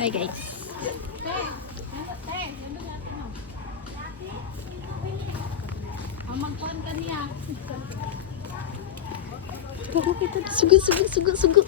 Hi guys. Magkuhan ka niya. Sugo, sugo, sugo, sugo.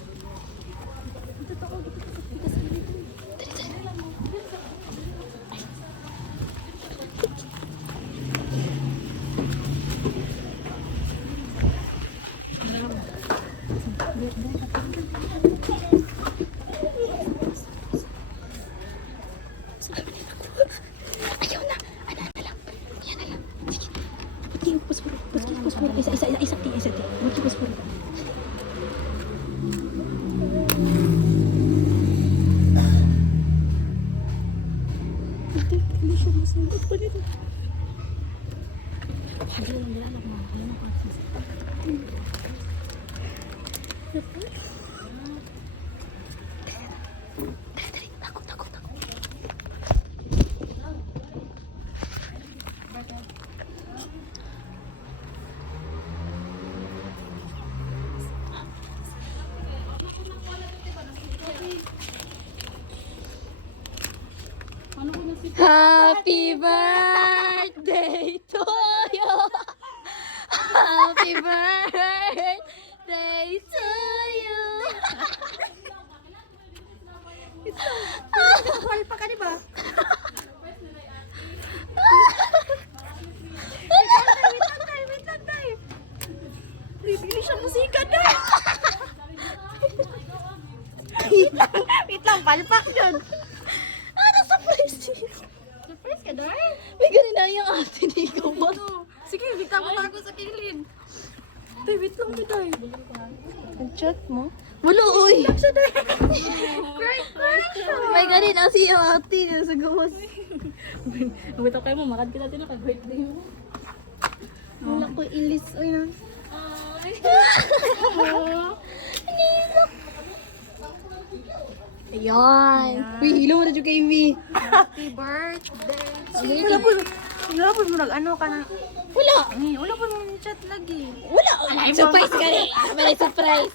Ayaw na. Ano na lang. Yan na lang. Sige. Pati yung puspuro. Puspuro. Isa. Pati puspuro. Hindi siya masundot pa nito. Pagod lang nila. Anak mo. Ayaw mo kasi. Dali. Takot. Happy birthday to you. Happy birthday to you. Mahal pa ka, di ba? Wait lang, tayo. Bibili siya musika, tayo. Wait lang, palpak dyan. Ano surprise? Surprise ka, Day? May ganun na yung ate ni ko ba? Sige, bigta mo ako sa kilid. Tay, wait lang, Day. Ang chat mo? Wala, uy! Cry siya. May ganun na si yung ate na sa gawas. Bitaw kayo mo, makad kita din birthday mo. Wala ko ilis. Uy, na. Ayan. Uy, hilo mo na dyan kay Amy. Happy birthday. Wala po mo nag-ano ka na. Wala. Wala po mo chat lagi. Wala. Surprise ka rin. May surprise.